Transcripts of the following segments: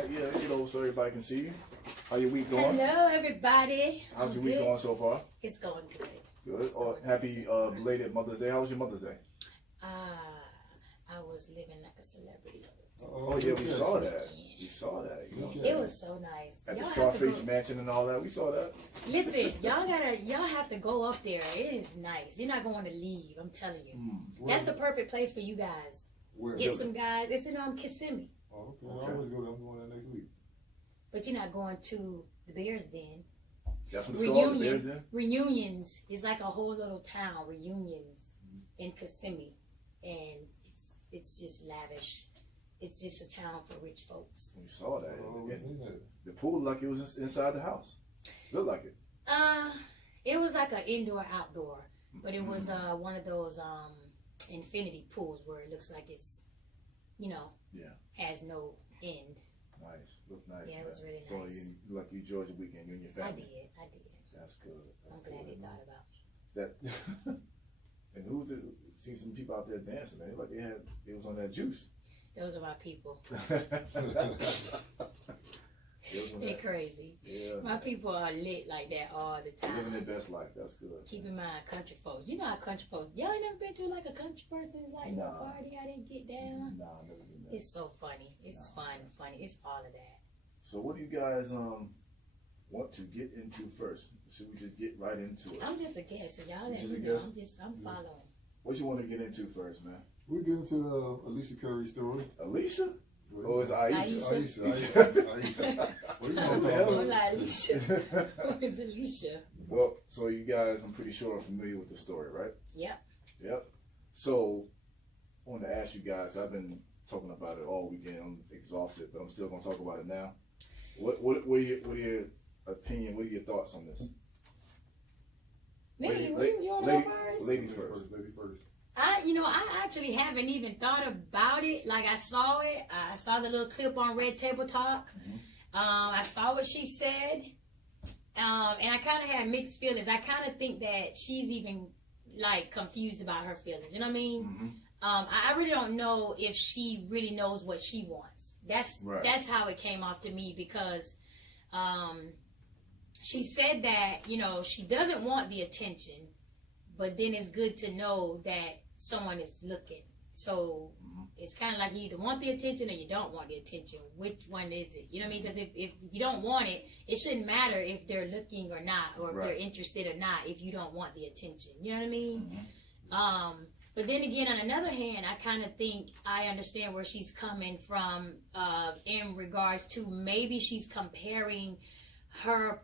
right, yeah, get over so everybody can see you. How your week going? Hello, everybody. How's your week going so far? It's going good. Good. Oh, happy belated Mother's Day. How was your Mother's Day? I was living like a celebrity. Oh yeah, we saw that. We saw that. You know, it was so nice. at the Y'all Scarface Mansion and all that. We saw that. Listen, y'all have to go up there. It is nice. You're not going to leave. I'm telling you. That's the perfect place for you guys. Where? Get some guys. It's in Kissimmee. Oh, okay. I always go. I'm going there next week. But you're not going to the Bears Den. That's what it's called. The Bears Den. Reunions is like a whole little town. Reunions in Kissimmee, and it's just lavish. It's just a town for rich folks. We saw that. Oh, we seen that. The pool looked like it was inside the house. Looked like it. It was like an indoor outdoor, but it was one of those infinity pools where it looks like it's, has no end. Nice. Looked nice. Yeah, it was really nice. So you like you enjoyed your weekend, you and your family. I did. That's good. I'm glad they thought about me. That. And who was it? See some people out there dancing, man. Like it was on that juice. Those are my people. They're crazy. Yeah. My people are lit like that all the time. Living their best life. That's good. Keep in mind, country folks. You know how country folks. Y'all ain't never been to like a country person's like a party, how they get down? Nah, never been there. It's so funny. It's funny. It's all of that. So what do you guys want to get into first? Should we just get right into it? I'm just a guest, so y'all let Just a me know. guest? I'm following. What you want to get into first, man? We get into the Ayesha Curry story. Alicia? Or is it Ayesha? Ayesha. What you What the talking hell? about? Hola, Alicia. Who is Alicia? Well, so you guys, I'm pretty sure are familiar with the story, right? Yep. So I want to ask you guys, I've been talking about it all weekend. I'm exhausted, but I'm still going to talk about it now. What are your opinion? What are your thoughts on this? Maybe you want to go first? Ladies first. Lady first. I actually haven't even thought about it. Like I saw it. I saw the little clip on Red Table Talk. I saw what she said. And I kind of had mixed feelings. I kind of think that she's even like confused about her feelings. You know what I mean? I really don't know if she really knows what she wants. That's how it came off to me because she said that, she doesn't want the attention, but then it's good to know that someone is looking. So it's kind of like you either want the attention or you don't want the attention. Which one is it? You know what I mean? Because if you don't want it, it shouldn't matter if they're looking or not, or if they're interested or not, if you don't want the attention. You know what I mean? But then again, on another hand, I kind of think I understand where she's coming from in regards to maybe she's comparing her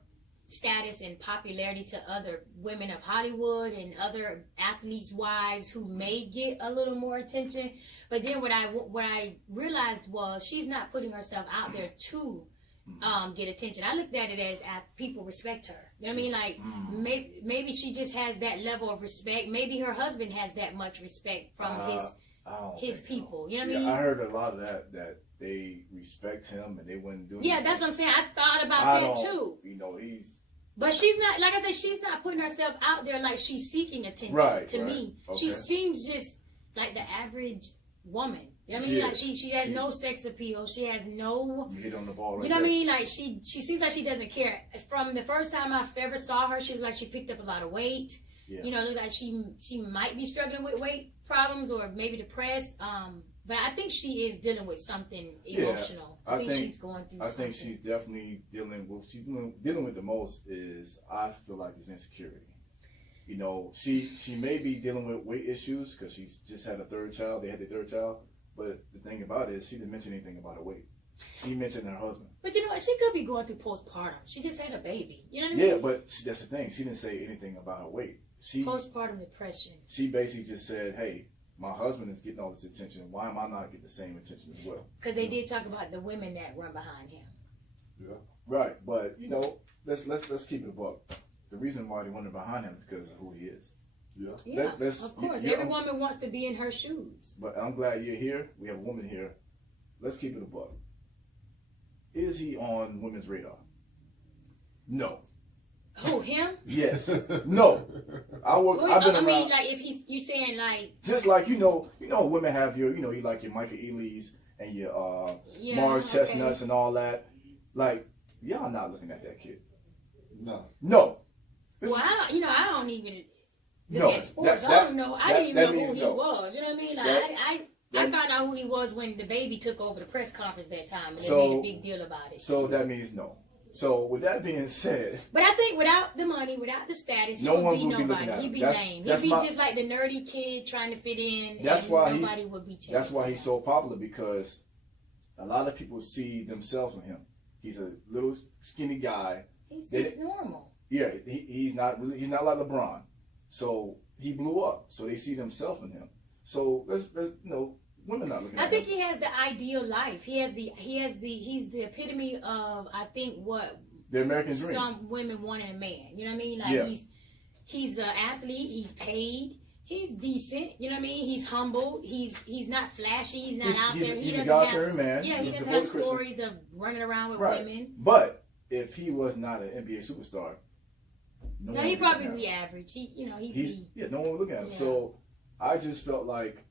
status and popularity to other women of Hollywood and other athletes' wives who may get a little more attention. But then what I realized was she's not putting herself out there to get attention. I looked at it as people respect her. You know what I mean? Like maybe she just has that level of respect. Maybe her husband has that much respect from his people. So. You know what I mean? I heard a lot of that they respect him and they wouldn't do anything. Yeah, that's what I'm saying. I thought about that too. He's. But she's not, like I said, she's not putting herself out there like she's seeking attention. To me, she seems just like the average woman. You know what I mean? Like she has no sex appeal. She has no. You hit on the ball. You know what I mean? Like she seems like she doesn't care. From the first time I ever saw her, she was like she picked up a lot of weight. Yeah. It looked like she might be struggling with weight problems or maybe depressed. But I think she is dealing with something emotional. I think she's going through something. I think she's definitely dealing with the most is, I feel like, is insecurity. She may be dealing with weight issues because she's just had a third child. They had their third child. But the thing about it is she didn't mention anything about her weight. She mentioned her husband. But you know what? She could be going through postpartum. She just had a baby. You know what I mean? Yeah, but that's the thing. She didn't say anything about her weight. Postpartum depression. She basically just said, hey, my husband is getting all this attention. Why am I not getting the same attention as well? Because they did talk about the women that run behind him. Yeah. Right, but let's keep it a buck. The reason why they wanted behind him is because of who he is. Yeah. Of course, every woman wants to be in her shoes. But I'm glad you're here. We have a woman here. Let's keep it a buck. Is he on women's radar? No. Who, him? Yes. No. I've been around. Like if you saying like. Just like, women have you like your Michael Ealy's and your Mars chestnuts and all that. Like, y'all not looking at that kid. No. Well, I don't even look at sports. I don't know. I didn't even know who he was. You know what I mean? Like, I found out who he was when the baby took over the press conference that time, and they made a big deal about it. So that means no. So with that being said, but I think without the money, without the status, he would be nobody. He'd be lame. He'd be just like the nerdy kid trying to fit in. That's why nobody would be chasing. That's why he's so popular, because a lot of people see themselves in him. He's a little skinny guy. He's normal. Yeah, he's not like LeBron. So he blew up. So they see themselves in him. So let's women not looking at him. I think he has the ideal life. He's the epitome of, I think, what the American dream. Some women want in a man. You know what I mean? Like he's an athlete, he's paid, he's decent, you know what I mean? He's humble, he's not flashy, he's not out there. He's a God-fearing man. Yeah, he doesn't have stories of running around with women. But if he was not an NBA superstar, no, he'd probably be average. No one would look at him. So I just felt like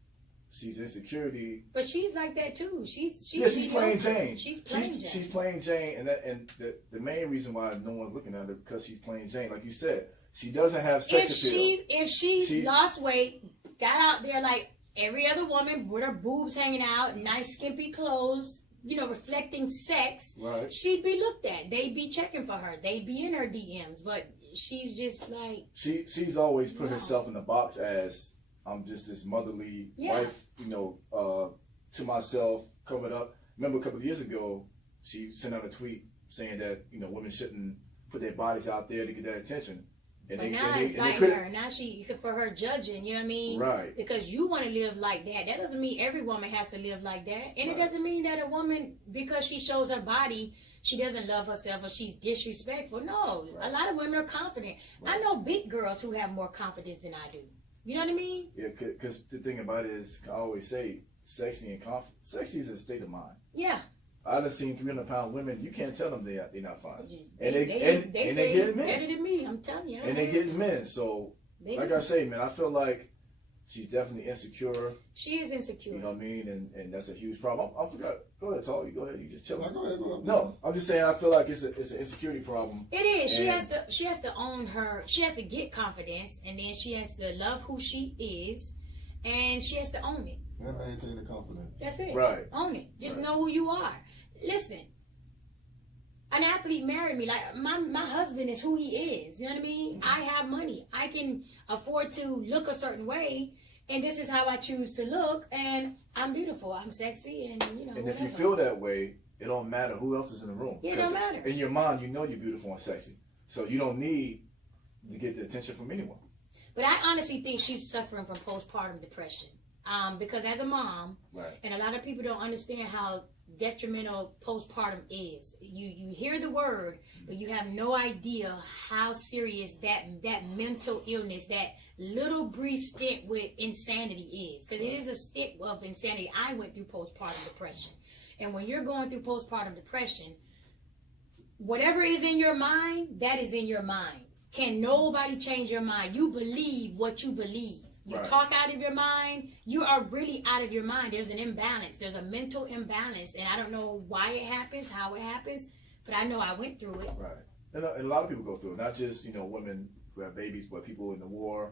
she's insecurity. But she's like that too. She's plain Jane. She's plain Jane. She's plain Jane, and the main reason why no one's looking at her because she's plain Jane. Like you said, she doesn't have sex appeal. If she lost weight, got out there like every other woman with her boobs hanging out, nice skimpy clothes, reflecting sex, right, she'd be looked at. They'd be checking for her. They'd be in her DMs. But she's just like she's always put herself in the box as I'm just this motherly wife, to myself, covered up. Remember a couple of years ago, she sent out a tweet saying that women shouldn't put their bodies out there to get that attention. And it's like her. Now for her judging, you know what I mean? Right. Because you want to live like that. That doesn't mean every woman has to live like that. And it doesn't mean that a woman, because she shows her body, she doesn't love herself or she's disrespectful. No. Right. A lot of women are confident. Right. I know big girls who have more confidence than I do. You know what I mean? Yeah, because the thing about it is, I always say, sexy and confident. Sexy is a state of mind. Yeah. I done seen 300-pound women. You can't tell them they're not fine. They get men better than me. I'm telling you. And they get men. So, like I say, man, I feel like she's definitely insecure. She is insecure. You know what I mean? And that's a huge problem. I forgot. Go ahead, Tal. You go ahead. You just chill. Go ahead. No, I'm just saying. I feel like it's an insecurity problem. It is. She has to own her. She has to get confidence, and then she has to love who she is, and she has to own it. And maintain the confidence. That's it. Right. Own it. Just know who you are. Listen, an athlete married me. Like my husband is who he is. You know what I mean? Mm-hmm. I have money. I can afford to look a certain way, and this is how I choose to look. And I'm beautiful. I'm sexy, and And whatever. if you feel that way, it don't matter who else is in the room. Yeah, it don't matter. In your mind, you know you're beautiful and sexy, so you don't need to get the attention from anyone. But I honestly think she's suffering from postpartum depression. Because as a mom, right, and a lot of people don't understand how detrimental postpartum is. You hear the word, but you have no idea how serious that mental illness, that little brief stint with insanity is. Because it is a stint of insanity. I went through postpartum depression. And when you're going through postpartum depression, whatever is in your mind, that is in your mind. Can nobody change your mind? You believe what you believe. You talk out of your mind, you are really out of your mind. There's an imbalance. There's a mental imbalance. And I don't know why it happens, how it happens, but I know I went through it. Right. And a lot of people go through it. Not just, women who have babies, but people in the war,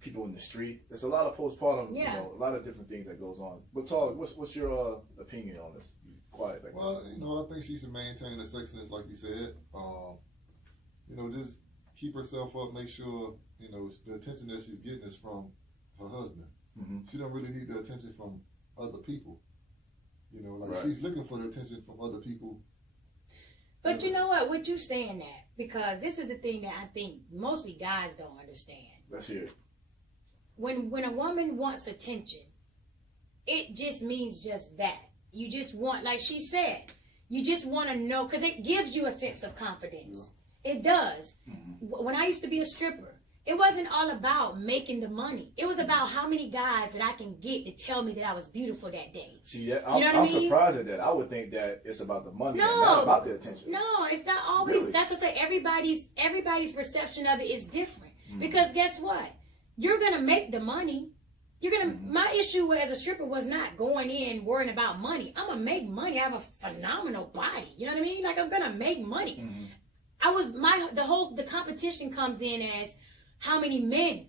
people in the street. There's a lot of postpartum, a lot of different things that goes on. But Tal, what's your opinion on this? Quiet back there. Well, I think she should maintain the sexiness like you said. Just keep herself up, make sure the attention that she's getting is from her husband. Mm-hmm. She don't really need the attention from other people. She's looking for the attention from other people. But you know what? What you saying that? Because this is the thing that I think mostly guys don't understand. Let's hear it. When a woman wants attention, it just means just that. You just want, like she said, you just want to know, because it gives you a sense of confidence. Yeah. It does. Mm-hmm. When I used to be a stripper, it wasn't all about making the money. It was about how many guys that I can get to tell me that I was beautiful that day. See, I'm surprised at that. I would think that it's about the money, and not about the attention. No, it's not always. Really? That's what I say. Everybody's perception of it is different. Mm-hmm. Because guess what? You're gonna make the money. You're gonna. My issue as a stripper was not going in worrying about money. I'm gonna make money. I have a phenomenal body. You know what I mean? Like I'm gonna make money. The competition comes in as how many men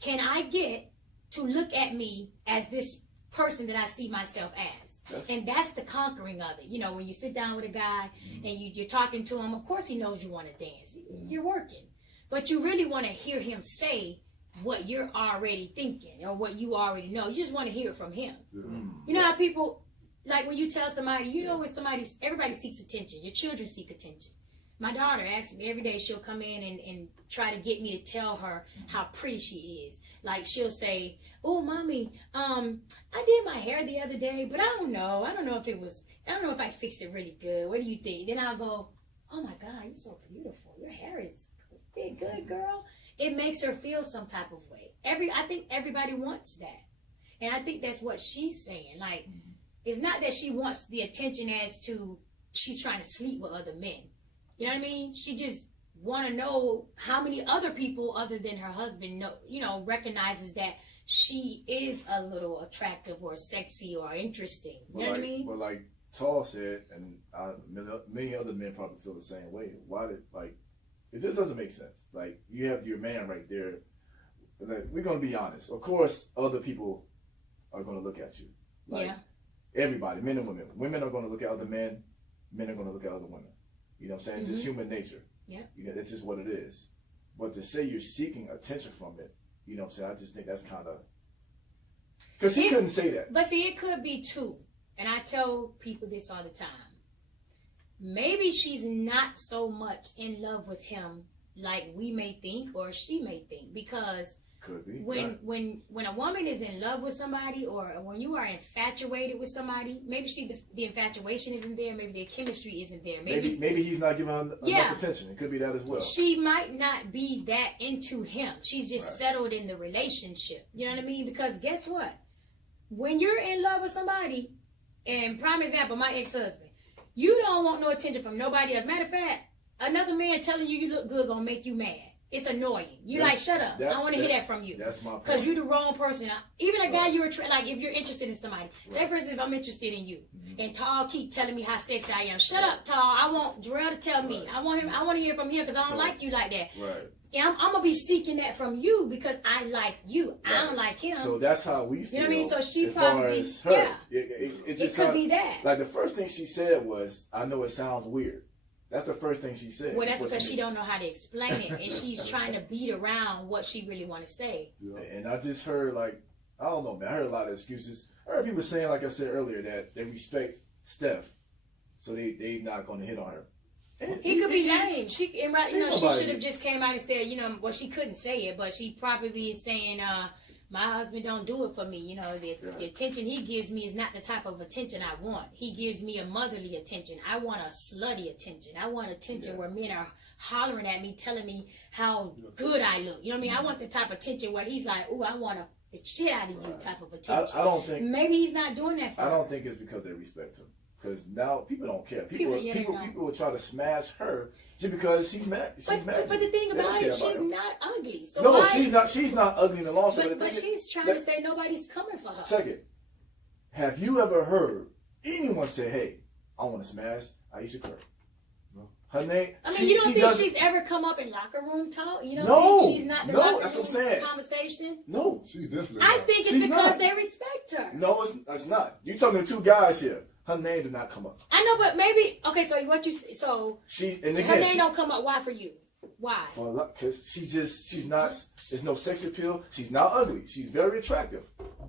can I get to look at me as this person that I see myself as. And that's the conquering of it. You know, when you sit down with a guy and you're talking to him, of course he knows you want to dance. You're working. But you really want to hear him say what you're already thinking or what you already know. You just want to hear it from him. You know how people, like when you tell somebody, you know when everybody seeks attention. Your children seek attention. My daughter asks me every day, she'll come in and try to get me to tell her how pretty she is. Like she'll say, oh, mommy, I did my hair the other day, but I don't know if I fixed it really good. What do you think? Then I'll go, oh my God, you're so beautiful. Your hair is good, girl. It makes her feel some type of way. I think everybody wants that. And I think that's what she's saying. Like, it's not that she wants the attention as to she's trying to sleep with other men. You know what I mean? She just want to know how many other people other than her husband recognizes that she is a little attractive or sexy or interesting. You know what I mean? But like Tall said, and many other men probably feel the same way. It just doesn't make sense. Like, you have your man right there. Like, we're going to be honest. Of course, other people are going to look at you. Like, everybody, men and women. Women are going to look at other men. Men are going to look at other women. You know what I'm saying? It's just human nature. Yeah. You know, that's just what it is. But to say you're seeking attention from it, you know what I'm saying? I just think that's kind of... Because he couldn't say that. But see, it could be too. And I tell people this all the time. Maybe she's not so much in love with him like we may think or she may think. Because could be. When a woman is in love with somebody or when you are infatuated with somebody, maybe the infatuation isn't there, maybe the chemistry isn't there. Maybe he's not giving her enough attention. It could be that as well. She might not be that into him. She's just settled in the relationship. You know what I mean? Because guess what? When you're in love with somebody, and prime example, my ex-husband, you don't want no attention from nobody else. Matter of fact, another man telling you look good gonna make you mad. It's annoying. You're like, shut up. I don't want to hear that from you. That's my point. Because you're the wrong person. Even a guy like if you're interested in somebody. Say for instance, if I'm interested in you, and Tall keep telling me how sexy I am. Shut up, Tall. I want Jarrell to tell me. I want to hear from him because I don't like you like that. Right. And I'm gonna be seeking that from you because I like you. Right. I don't like him. So that's how we feel. You know what I mean? So she probably it could be that. Like the first thing she said was, "I know it sounds weird." That's the first thing she said. Well, that's because she don't know how to explain it, and she's trying to beat around what she really want to say. Yeah. And I just heard I don't know, man. I heard a lot of excuses. I heard people saying, like I said earlier, that they respect Steph, so they not going to hit on her. And he could be lame. She should have just came out and said, she couldn't say it, but she probably is saying, my husband don't do it for me. The attention he gives me is not the type of attention I want. He gives me a motherly attention. I want a slutty attention. I want attention where men are hollering at me, telling me how good I look. You know what I mean? I want the type of attention where he's like, ooh, I want the shit out of you type of attention. I don't think... Maybe he's not doing that for her. I don't think it's because they respect him. Because now people don't care. People will try to smash her just because she's mad. But the thing about it, she's not ugly. So no, she's not. She's not ugly in the long run. But she's trying to say nobody's coming for her. Second, have you ever heard anyone say, "Hey, I want to smash Ayesha Curry"? No. Her name. I mean, you don't think she's ever come up in locker room talk? You don't think she's not the locker room conversation? No, she's definitely. I think it's because they respect her. No, it's not. You're talking to two guys here. Her name did not come up. I know, but maybe her name don't come up. Why for you? Why? Because she's not. There's no sex appeal. She's not ugly. She's very attractive,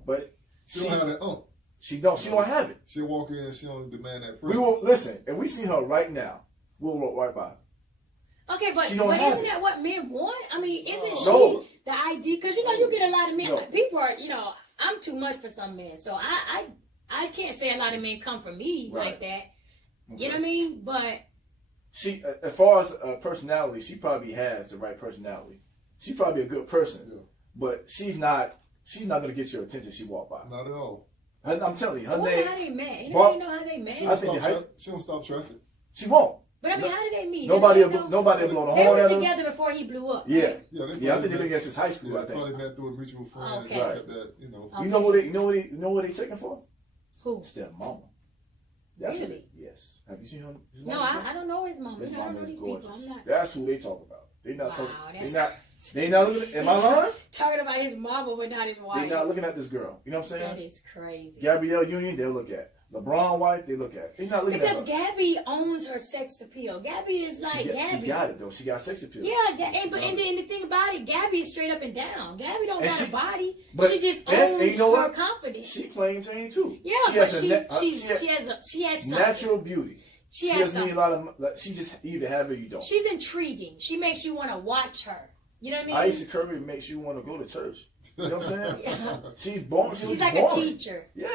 but she don't have that. She don't have it. She'll walk in. She don't demand that. We will listen. If we see her right now, we'll walk right by her. Okay, but isn't that what men want? I mean, isn't she the idea? Because you get a lot of men. No. People are, I'm too much for some men, so I can't say a lot of men come for me like that. Okay. You know what I mean? But she, as far as personality, she probably has the right personality. She's probably a good person, but she's not going to get your attention. She walk by. Not at all. I'm telling you, her name. How they met? You don't even know how they met. She don't stop traffic. She won't. But I mean, how did they meet? Nobody blow the horn. They were together before he blew up. Yeah, right? I think they've been together since high school. Yeah, I think probably met through a mutual friend. Okay. And kept that, you know. Okay. You know what they checking for? Who? Stepmama. That's Really? Yes. Have you seen him? No, I don't know his mom. His I don't mama know is these gorgeous. people. I'm not. That's who they talk about. They not Wow, talking. that's They not looking. Am I lying? Talking about his mama, but not his wife. They not looking at this girl. You know what I'm saying? That is crazy. Gabrielle Union, they'll look at. LeBron wife, they look at. They not looking Because at her. Gabby owns her sex appeal. Gabby is like Gabby. She got it though. She got sex appeal. Yeah, and the thing about it, Gabby is straight up and down. Gabby don't got a body. But She just owns and you know her what? confidence. She plain Jane too. Yeah, she but has she has something. natural beauty. She She has doesn't need something. a lot of. Like, she just either have it or you don't. She's intriguing. She makes you want to watch her. You know what I mean? Ayesha Curry makes you want to go to church. You know what I'm saying? Yeah. She's born. She's like a teacher. Yeah,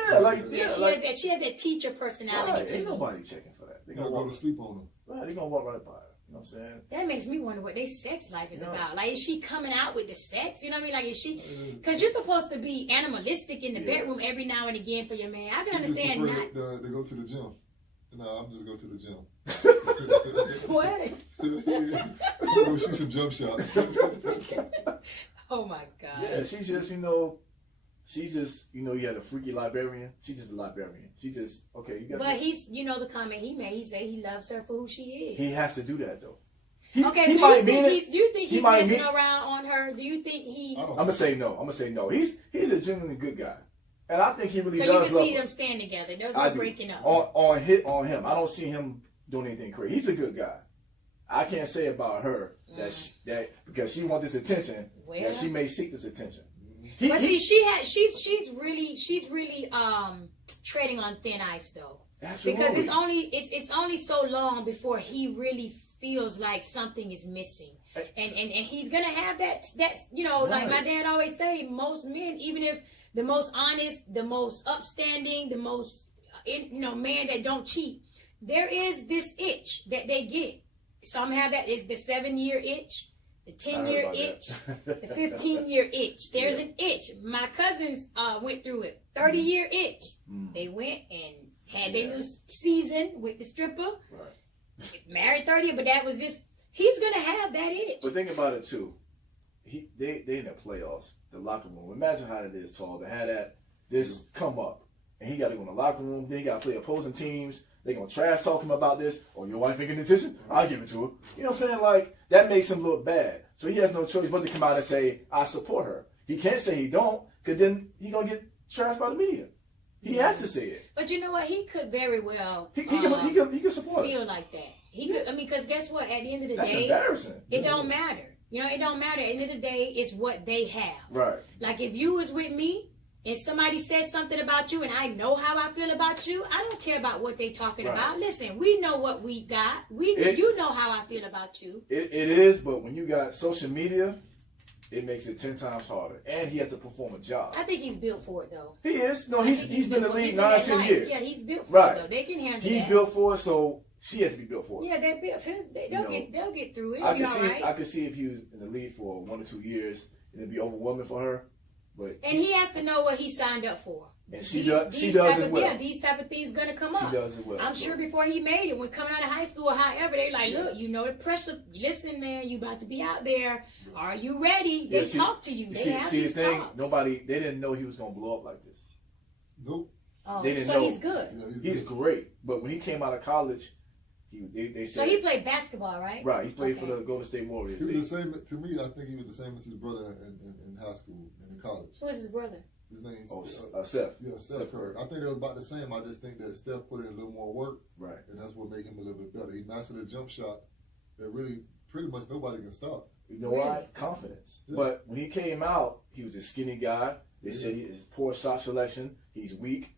She has that teacher personality right, to ain't me. nobody checking for that. They You're gonna going walk. to sleep on them. Right, they gonna walk right by her. You know what I'm saying? That makes me wonder what their sex life is Yeah. about. Like, is she coming out with the sex? You know what I mean? Like, is she? Because you're supposed to be animalistic in the bedroom every now and again for your man. I can understand You not. just prefer to go to the gym. No, I'm just go to the gym. What? Go shoot some jump shots. Oh my God. Yeah, she's just you had a freaky librarian. She's just a librarian. She just okay. You got. But he's, the comment he made. He said he loves her for who she is. He has to do that though. Okay. Do you think he's messing around on her? Do you think he? I'm gonna say no. He's a genuinely good guy, and I think he really So does you can love see her. them staying together. There's no breaking up. On him. I don't see him doing anything crazy. He's a good guy. I can't say about her that because she wants this attention that she may seek this attention. But see, she's really treading on thin ice though. Absolutely. Because it's only so long before he really feels like something is missing. And he's gonna have that like my dad always say, most men, even if the most honest, the most upstanding, the most man that don't cheat, there is this itch that they get. Some have that is the 7-year itch, the 10-year itch, the 15-year itch. There's an itch. My cousins went through it. 30-year itch. They went and had their new season with the stripper. Right. Married 30, but that was just, he's going to have that itch. But think about it too. They in the playoffs, the locker room. Imagine how it is, Tall, to have this come up. And he got to go in the locker room. Then he got to play opposing teams. They gonna trash talk him about this. Oh, your wife ain't getting attention? I'll give it to her. You know what I'm saying? Like, that makes him look bad. So he has no choice but to come out and say, I support her. He can't say he don't, because then he gonna get trashed by the media. He has to say it. But you know what? He could very well he can support feel like that. He could. I mean, because guess what? At the end of the That's day, embarrassing. It don't matter. It don't matter. At the end of the day, it's what they have. Right. Like if you was with me, and somebody says something about you and I know how I feel about you, I don't care about what they talking about. Listen, we know what we got. You know how I feel about you. It is, but when you got social media, it makes it 10 times harder. And he has to perform a job. I think he's built for it, though. He is. No, he's been in the league 9 or 10 years. Yeah, he's built for it, though. They can handle He's that. built for it, so she has to be built for it. Yeah, they're built for it. They'll get through it. I could see if he was in the league for 1 or 2 years, it'd be overwhelming for her. But he has to know what he signed up for. And she does as well. Yeah, these type of things gonna come up. She does as well. I'm sure before he made it, when coming out of high school or however, they like, look, the pressure. Listen, man, you about to be out there. Are you ready? They talk to you. They have these talks. They didn't know he was gonna blow up like this. Nope. Oh, they didn't so know. He's good. Yeah, he's great. But when he came out of college, they said. So he played basketball, right? Right. He played for the Golden State Warriors. He was the same to me. I think he was the same as his brother in high school and in college. Who is his brother? His name's Seth. Yeah, Seth Curry. I think they was about the same. I just think that Steph put in a little more work. Right. And that's what made him a little bit better. He mastered a jump shot that really pretty much nobody can stop. You know why? Confidence. Yeah. But when he came out, he was a skinny guy. They said his poor shot selection. He's weak.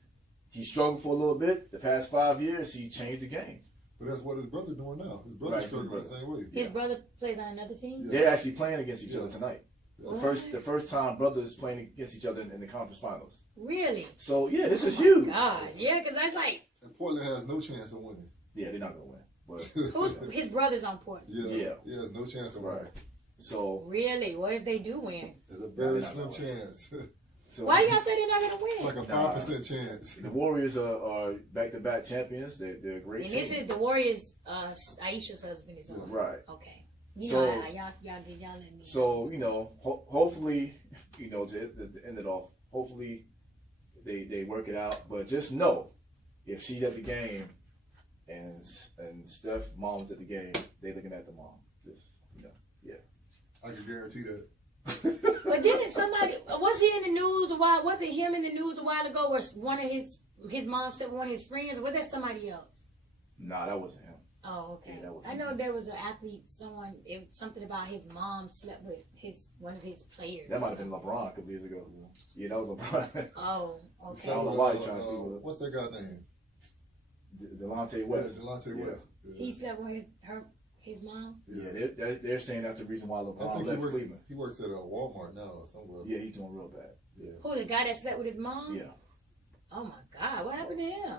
He struggled for a little bit. The past 5 years, he changed the game. But that's what his brother doing now. His brother's struggling the same way. His brother plays on another team? Yeah. They're actually playing against each other tonight. The first time brothers playing against each other in the conference finals. Really? So yeah, this is huge. God, yeah, because that's like. And Portland has no chance of winning. Yeah, they're not gonna win. But his brother's on Portland? Yeah, there's no chance of winning. So really, what if they do win? There's a very slim chance. So, why y'all say they're not gonna win? It's like a 5% chance. The Warriors are back-to-back champions. They're a great And team. this is the Warriors. Aisha's husband is on. Right. Okay. You So- know, y'all let me. So hopefully, to end it off, hopefully they work it out. But just know, if she's at the game and Steph mom's at the game, they looking at the mom. Just yeah. I can guarantee that. But didn't somebody was he in the news a while? Was it him in the news a while ago? Where one of his mom said one of his friends? Or was that somebody else? Nah, that wasn't him. Oh, okay. Yeah, that wasn't I know him. there was an athlete. It was something about his mom slept with one of his players. That might have been LeBron a couple years ago. Yeah, that was LeBron. Oh, I don't know okay. why you're trying to sleep with her. What's that guy name? Delonte West. Delonte Yeah. West. Yeah. He slept with his mom. Yeah, they're saying that's the reason why I LeBron think left Cleveland. he works at Walmart now or somewhere. Yeah, he's doing real bad. Yeah. Who, the guy that slept with his mom? Yeah. Oh my God, what happened to him?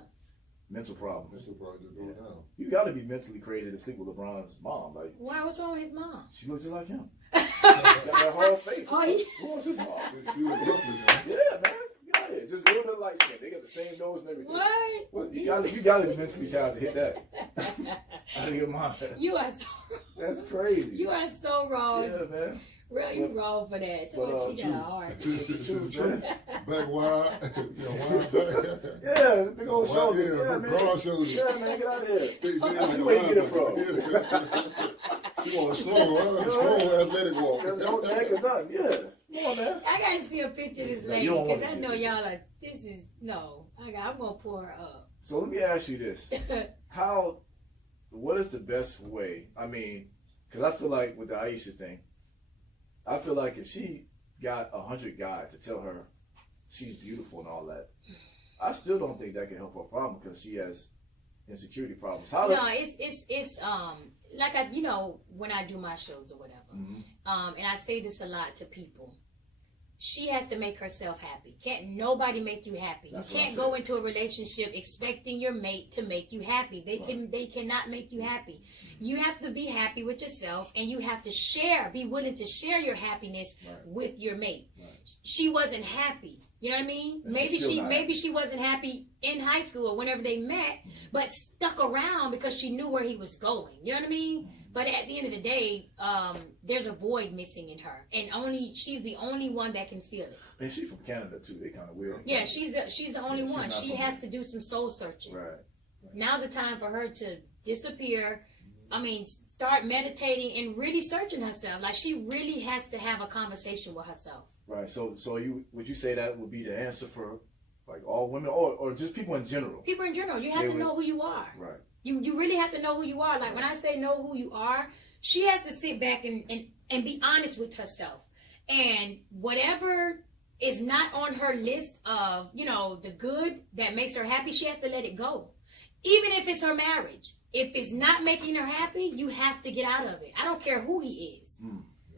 Mental problems. Mental probably just going down. You got to be mentally crazy to sleep with LeBron's mom. Like, Why? What's wrong with his mom? she looked just like him. Got that whole face. Oh, he- Who was his mom? She was roughly, man. Yeah, man. Got it. Just a little bit light skin. They got the same nose and everything. What? Well, you got to be mentally challenged to hit that out of your mind. You are so. That's crazy. You are so wrong. Yeah, man. Real, you wrong for that. Tell her she got a heart. True. Back wide. Wide back. Yeah, big old Wide, shoulders. yeah, Yeah, big man. broad shoulders. Yeah, man, get out of here. Big man That's like the a way you get it linebacker. from. Yeah. She want a strong athletic walk. Don't think of nothing. Yeah. Come on, man. I gotta see a picture of this Yeah, lady you don't want because to I see know it. y'all are. This is no. I'm gonna pour her up. So let me ask you this: what is the best way? I mean, because I feel like with the Ayesha thing, I feel like if she got 100 guys to tell her she's beautiful and all that, I still don't think that can help her problem because she has insecurity problems. How No, it's like when I do my shows or whatever, and I say this a lot to people. She has to make herself happy. Can't nobody make you happy. That's You what I can't said. go into a relationship expecting your mate to make you happy. They cannot make you happy. You have to be happy with yourself, and you have to be willing to share your happiness with your mate. Right. She wasn't happy. You know what I mean? And Maybe she's still not maybe she wasn't happy in high school or whenever they met, but stuck around because she knew where he was going. You know what I mean? But at the end of the day, there's a void missing in her, and she's the only one that can feel it. And she's from Canada too. They kind of weird. Yeah, she's the only Yeah, she's one. not She from has here. to do some soul searching. Right. Now's the time for her to disappear. I mean, start meditating and really searching herself. Like she really has to have a conversation with herself. Right. So would you say that would be the answer for like all women or just people in general? People in general, you have They to would- know who you are. Right. You really have to know who you are. Like when I say know who you are, she has to sit back and be honest with herself. And whatever is not on her list of, the good that makes her happy, she has to let it go. Even if it's her marriage. If it's not making her happy, you have to get out of it. I don't care who he is.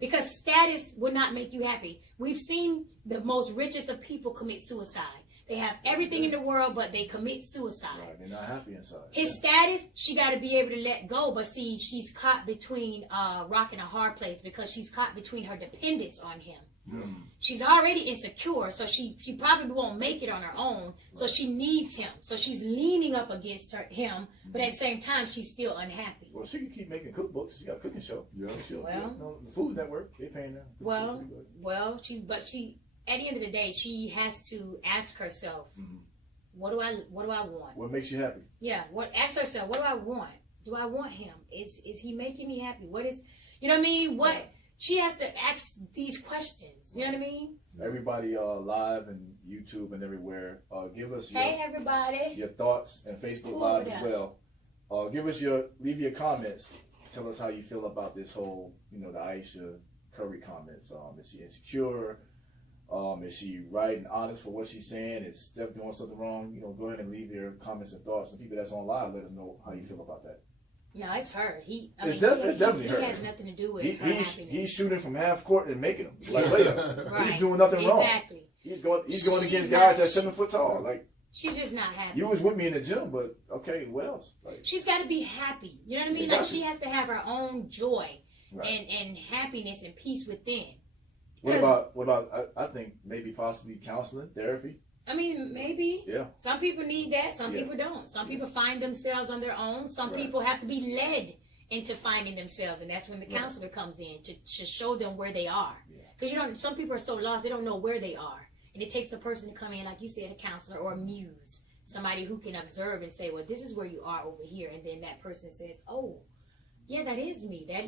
Because status will not make you happy. We've seen the most richest of people commit suicide. They have everything in the world, but they commit suicide. Right. They're not happy inside. His status, she got to be able to let go. But see, she's caught between a rock and a hard place because she's caught between her dependence on him. She's already insecure, so she probably won't make it on her own. So she needs him. So she's leaning up against him, but at the same time, she's still unhappy. Well, she can keep making cookbooks. She got a cooking show. Yeah. The Food Network, they paying her. Well, she at the end of the day, she has to ask herself, what do I want? What makes you happy? Yeah, ask herself, what do I want? Do I want him? Is he making me happy? What is, you know what I mean? What she has to ask these questions. You know what I mean? Everybody live and YouTube and everywhere. Give us Hey everybody. your thoughts and Facebook Cool Live with as that. well. Leave your comments. Tell us how you feel about this whole, the Ayesha Curry comments. Is she insecure? Is she right and honest for what she's saying? Is Steph doing something wrong? Go ahead and leave your comments and thoughts. And people that's on live, let us know how you feel about that. No, it's her. It's It's definitely her. He has nothing to do with her He's happiness. shooting from half court and making them like layups. Right. He's doing nothing wrong. Exactly. He's going She's against not- guys that's 7 foot tall. Like She's just not happy. you was with me in the gym, but okay, what else? Like She's got to be happy. You know what I mean? You Like got she to. has to have her own joy Right. and happiness and peace within. What about? I think maybe possibly counseling, therapy. I mean, maybe. Yeah. Some people need that. Some people don't. Some people find themselves on their own. Some people have to be led into finding themselves, and that's when the counselor comes in to show them where they are. Because some people are so lost they don't know where they are, and it takes a person to come in, like you said, a counselor or a muse, somebody who can observe and say, well, this is where you are over here, and then that person says, oh, yeah, that is me. That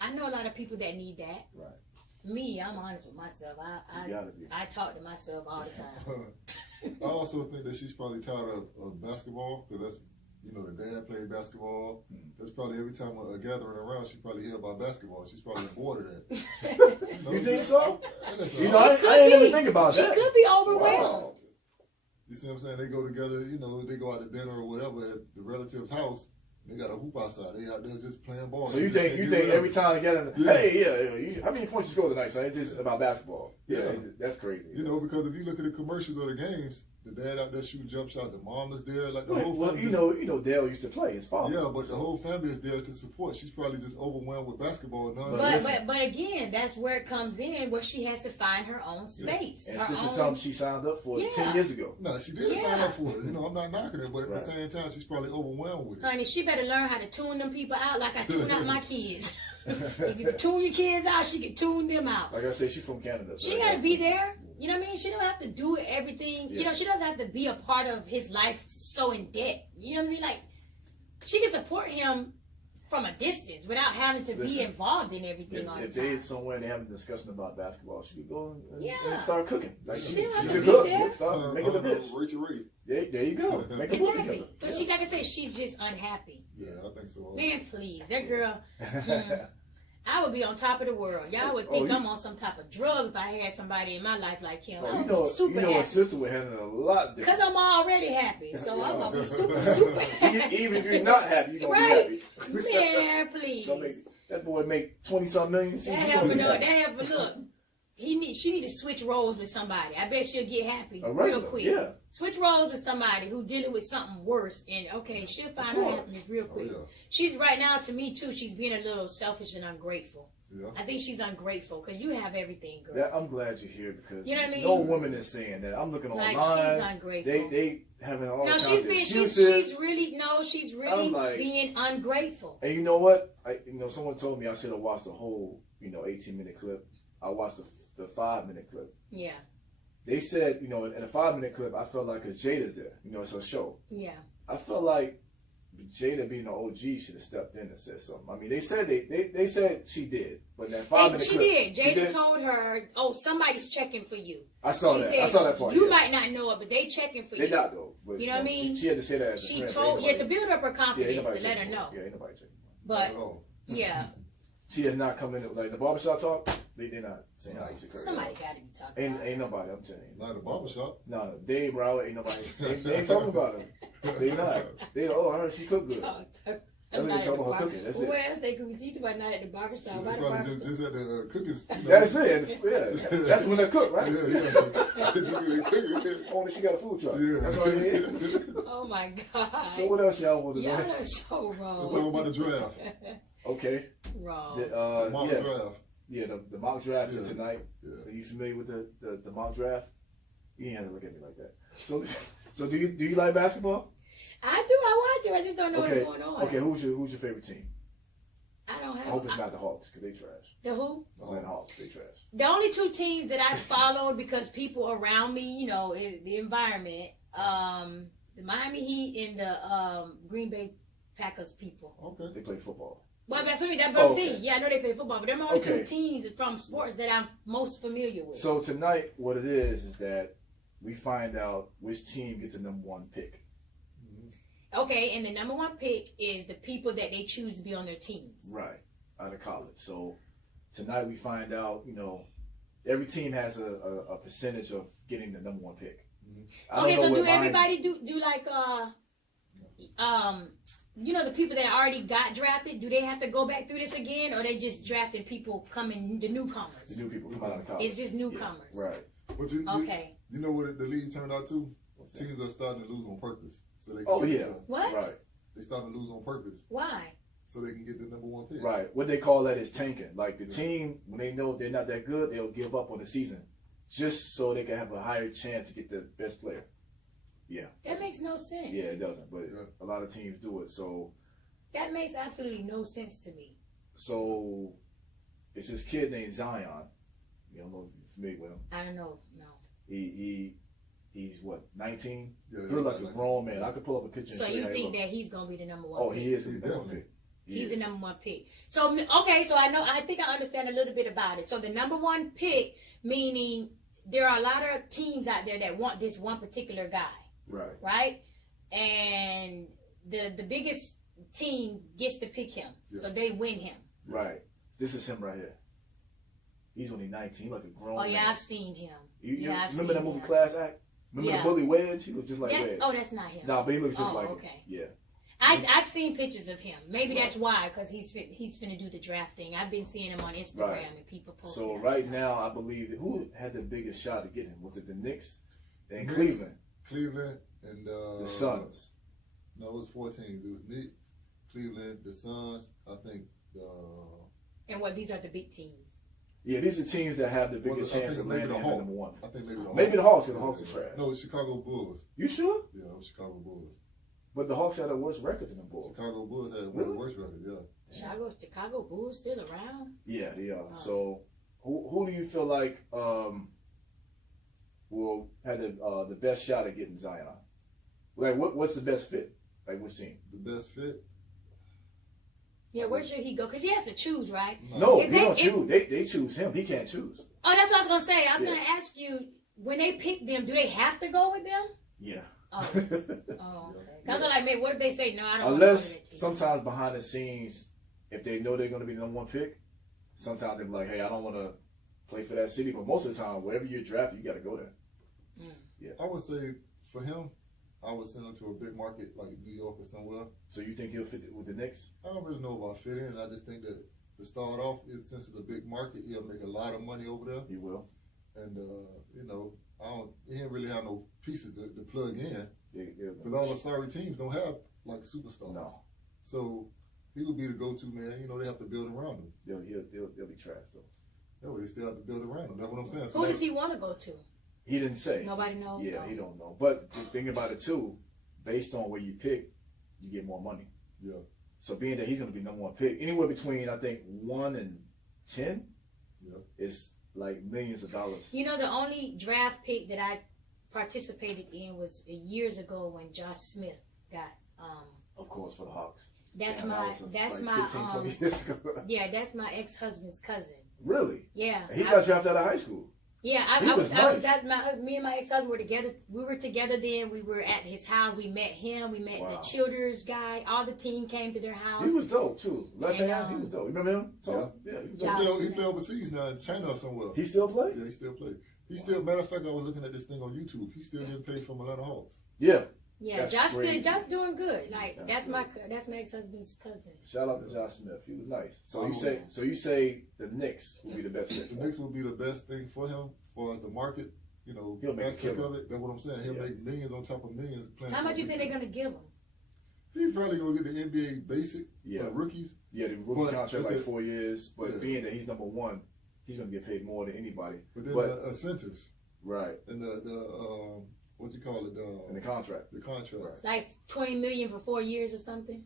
I know a lot of people that need that. Right. Me, I'm honest with myself. I talk to myself all the time. I also think that she's probably tired of basketball, because that's, the dad played basketball. That's probably every time a gathering around, she probably hear about basketball. She's probably bored of that. You think so? I didn't even think about that. She could be overwhelmed. Wow. You see what I'm saying? They go together, they go out to dinner or whatever at the relative's house. They got a hoop outside. They out there just playing ball. So you think every time they get in, hey, how many points you score tonight, son? It's just about basketball. Yeah, that's crazy. Because if you look at the commercials or the games, the dad out there shooting jump shots, the mom is there, like the whole family. Well, Dale used to play, his father. Yeah, but the whole family is there to support. She's probably just overwhelmed with basketball. But again, that's where it comes in, where she has to find her own space. And this is something she signed up for 10 years ago. No, she did sign up for it. I'm not knocking it, but at the same time, she's probably overwhelmed with it. Honey, she better learn how to tune them people out like I tune out my kids. If you can tune your kids out, she can tune them out. Like I said, she's from Canada. So she got to be there. You know what I mean? She don't have to do everything. Yeah. She doesn't have to be a part of his life so in debt. You know what I mean? Like, she can support him from a distance without having to be involved in everything all the time. If they're somewhere and they have a discussion about basketball, she could go and start cooking. Like, she don't have to be there. Start making a dish. Rachel Reed. There you go. Make a book together. But she, like I said, she's just unhappy. Yeah, I think so. Man, please. That girl... I would be on top of the world. Y'all would think I'm on some type of drug if I had somebody in my life like him. I would be super happy. My sister would handle it a lot different. Because I'm already happy. So I'm going to be super happy. Even if you're not happy, you're going to be happy. Man, please. That boy make 20-something million. That help. Look, she need to switch roles with somebody. I bet she'll get happy real quick. Yeah. Switch roles with somebody who's dealing with something worse, and she'll find her happiness real quick. Oh, yeah. She's right now, to me too, she's being a little selfish and ungrateful. Yeah. I think she's ungrateful because you have everything, girl. Yeah, I'm glad you're here because you know what I mean? No woman is saying that. I'm looking online. She's ungrateful. They having all kinds of excuses. She's really being ungrateful. And you know what? Someone told me I should have watched the whole 18-minute clip. I watched the 5-minute clip. Yeah. They said, in a 5-minute clip, I felt like, because Jada's there, it's her show. Yeah. I felt like Jada, being an OG, should have stepped in and said something. I mean, they said she did, but in that 5-minute clip. She did. Jada told her, somebody's checking for you. I saw that part. You might not know it, but they checking for you. They not, though. But, you know what I mean? She had to say that as a friend. To build up her confidence and let her know. Yeah, ain't nobody checking. But, yeah. She has not come in, like, the barbershop talk, they're not saying Ayesha Curry. Somebody got to be talking about Ain't nobody, I'm telling you. Not the barbershop. No, Dave Brower, ain't nobody. They ain't talking about her. They not. I heard she cooked good. That's what they talking about her cooking. That's it. Where else they could be teaching about not at the barbershop? Just at the cooking. That's it. Yeah. That's when they cook, right? Yeah. Only she got a food truck. Yeah. That's all it is. Oh my God. So what else y'all want to know? Y'all are so wrong. Let's talk about the draft. Okay. Wrong. The mock draft. Yeah, the mock draft is tonight. Yeah. Are you familiar with the mock draft? You ain't have to look at me like that. So do you like basketball? I do. I watch it. I just don't know what's going on. Okay, who's your favorite team? I don't have. I hope it's not the Hawks because they trash. The who? The Atlanta Hawks. They trash. The only two teams that I followed because people around me, the environment, the Miami Heat and the Green Bay Packers people. Okay. They play football. Well, that's what I'm saying. Yeah, I know they play football, but they're my only two teams from sports that I'm most familiar with. So tonight, what it is that we find out which team gets the #1 pick. Okay, and the #1 pick is the people that they choose to be on their teams. Right, out of college. So tonight we find out, every team has a percentage of getting the #1 pick. Okay, so do everybody do like the people that already got drafted, do they have to go back through this again, or they just drafting people the newcomers? The new people come out of college. It's just newcomers. Yeah, right. But you know what the league turned out to? Teams are starting to lose on purpose. So they What? Right. They starting to lose on purpose. Why? so they can get the number 1 pick. Right. What they call that is tanking. Like the team, when they know they're not that good, they'll give up on the season just so they can have a higher chance to get the best player. Yeah. That makes no sense. Yeah, it doesn't, but a lot of teams do it. So that makes absolutely no sense to me. So it's this kid named Zion. You don't know if you're familiar with him. I don't know. No. He's what, 19? Yeah, he looks like a grown man. I could pull up a picture. So and you think that he's gonna be the number 1? Oh, pick? he is the number 1 pick. He's the number 1 pick. So okay, so I think I understand a little bit about it. So the number 1 pick, meaning there are a lot of teams out there that want this one particular guy. Right. Right? And the biggest team gets to pick him. Yeah. So they win him. Right. This is him right here. He's only 19, like a grown man. Oh yeah, I've seen him. You remember that movie Class Act? Remember the bully Wedge? He looked just like Wedge. Oh, that's not him. No, but he looks just like him. Yeah. I've seen pictures of him. Maybe that's why, because he's finna do the draft thing. I've been seeing him on Instagram and people posting. So right now, I believe that who had the biggest shot to get him? Was it the Knicks and Cleveland? Cleveland and the Suns. No, it was 4 teams. It was Knicks, Cleveland, the Suns. I think and these are the big teams. Yeah, these are teams that have the biggest chance of landing at number 1. I think maybe the Hawks. Maybe the Hawks. The Hawks are trash. No, it's Chicago Bulls. You sure? Yeah, it was Chicago Bulls. But the Hawks had a worse record than the Bulls. Chicago Bulls had one of the worst records, Chicago Bulls still around? Yeah, they are. So, who do you feel like will have the best shot at getting Zion? Like, what's the best fit? Like, which team? The best fit? Yeah, where should he go? Because he has to choose, right? No, he don't choose. They choose him. He can't choose. Oh, that's what I was going to say. I was going to ask you, when they pick them, do they have to go with them? Yeah. Oh, okay. That's what I mean. What if they say, no, I don't Unless want to sometimes behind the scenes, if they know they're going to be the number 1 pick, sometimes they're like, hey, I don't want to play for that city. But most of the time, wherever you're drafted, you got to go there. Yeah. I would say for him, I would send him to a big market like New York or somewhere. So you think he'll fit with the Knicks? I don't really know about fit in. I just think that to start off, since it's a big market, he'll make a lot of money over there. He will. And, he didn't really have no pieces to plug in. Because all the sorry teams don't have, like, superstars. No. So he would be the go-to man. They have to build around him. They'll be trash, though. No, they still have to build around him. That's what I'm saying. Who does he want to go to? He didn't say. Nobody knows? Yeah, he don't know. But the thing about it, too, based on where you pick, you get more money. Yeah. So being that he's going to be number 1 pick, anywhere between, I think, 1 and 10 is like millions of dollars. The only draft pick that I participated in was years ago when Josh Smith got of course, for the Hawks. That's my 15, 20 years ago. Yeah, that's my ex-husband's cousin. Really? Yeah. And he got drafted out of high school. Yeah, me and my ex-husband were together. We were together then. We were at his house. We met him. We met the Childers guy. All the team came to their house. He was dope too. Left hand, he was dope. You remember him? He played overseas now in China or somewhere. He still play? Yeah, he still play. Matter of fact, I was looking at this thing on YouTube. He still getting paid from Atlanta Hawks. Yeah. Yeah, Josh doing good. Like that's my ex-husband's cousin. Shout out to Josh Smith. He was nice. So you say the Knicks will be the best fit. The Knicks will be the best thing for him, for as the market. He'll make aspect of it. That's what I'm saying. He'll make millions on top of millions. How much you think they're gonna give him? He's probably gonna get the NBA basic for the rookies. Yeah, the rookie contract like 4 years. But being that he's number 1, he's gonna get paid more than anybody. But then the incentives, right? And the what you call it? And the contract. The contract. Right. Like $20 million for 4 years or something.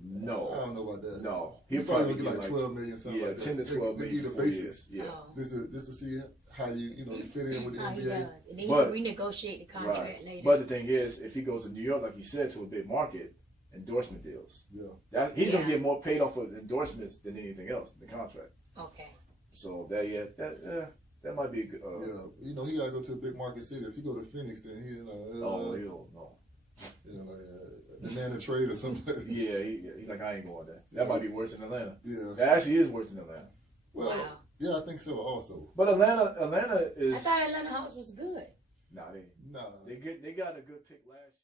No, I don't know about that. No, he'll probably get like 12 million. Something like 10 to 12 million. The basics. Yeah, just to see how you fit in with the NBA. He does. And then he can renegotiate the contract later. But the thing is, if he goes to New York, like you said, to a big market, endorsement deals. Yeah, he's gonna get more paid off of endorsements than anything else. The contract. Okay. So that might be a good. He gotta go to a big market city. If you go to Phoenix, then he he'll no. The man in trade or something. Yeah, he's like, I ain't going there. That might be worse than Atlanta. Yeah, that actually is worse than Atlanta. Well, yeah, I think so also. But Atlanta is. I thought Atlanta Hawks was good. They got a good pick last year.